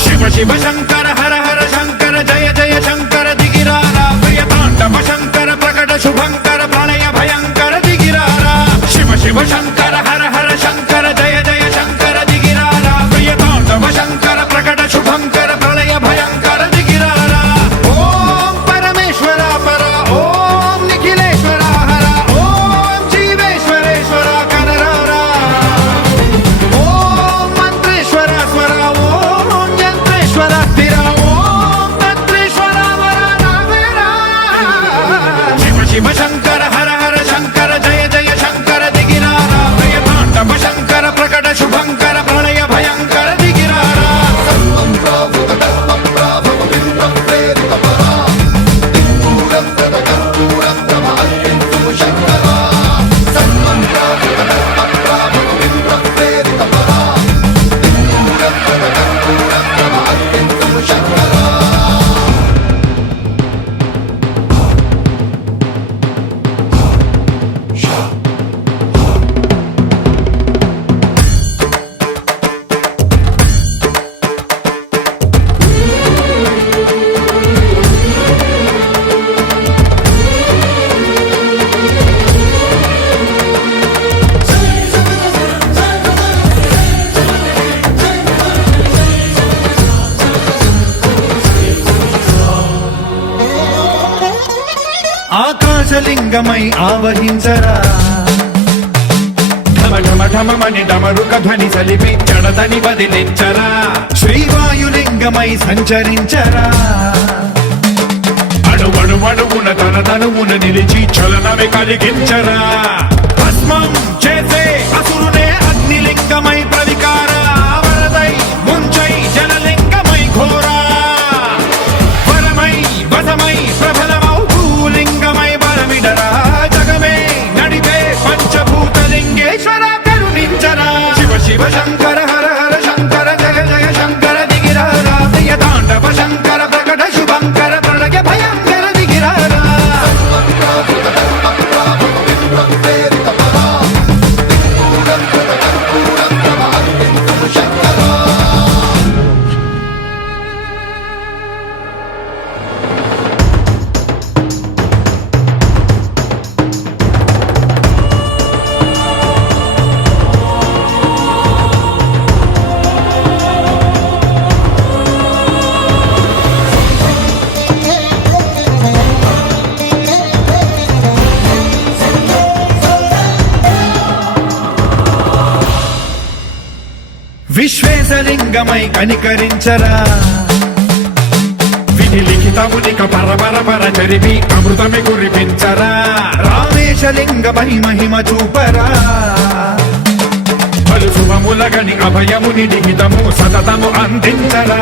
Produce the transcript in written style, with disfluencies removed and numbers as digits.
శివ శివ శంకర హర హర శంకర జయ జయ శంకర దిగిరారా ప్రియతాండవ శంకర ప్రకట శుభంకర ప్రళయ భయంకర దిగిరారా శివ శివ శంకర హర హర శంకర జయ జయ శంకర దిగిరారా ప్రియతాండవ శంకర ప్రకట శుభంకర ప్రళయ భయంకర దిగిరారా ఓం పరమేశ్వర పర ఓం నిఖిలేశ్వర హర ఓం జీవేశ్వరేశ్వర కనరారా ఓం మంత్రేశ్వర స్వర ఓం యంత్రేశ్వర స్థిర ఓం తంత్రేశ్వర వర రావేరా శివ శివ శంకర హర హర శంకర జయ జయ శంకర దిగిరారా ప్రియతాండవ శంకర ప్రకట శుభంకర ప్రళయ భయంకర దిగిరారా ఆకాశలింగమై ఆవహించరా ఢమ ఢమ ఢమమని డమరుక ధ్వని సలిపి జడదని వదిలించరా శ్రీవాయులింగమై సంచరించరా అణువణువున తన తనువున నిలిచి చలనమే కలిగించరా భస్మం చేసే అసురునే అగ్నిలింగమై ప్రవికార వరదై ముంచై జలలింగమై ఘోరా వరమై వసమై ప్రబలమౌ భూలింగమై బలమిడరా జగమే నడిపే పంచభూతలింగేశ్వర కరుణించరా శివ శివ శంకర హర హర శంకర జయ జయ శంకర దిగిరారా ప్రియతాండవ శంకర ప్రకట శుభంకర ప్రళయ భయంకర దిగిరారా విశ్వేశలింగమై కనికరించరా విధి లిఖితమునిక పరపర పర చరిపి అమృతమి కురిపించరా రామేశలింగమై మహిమ చూపరా పలు శుభములగని అభయముని లిఖితము సతతము అందించరా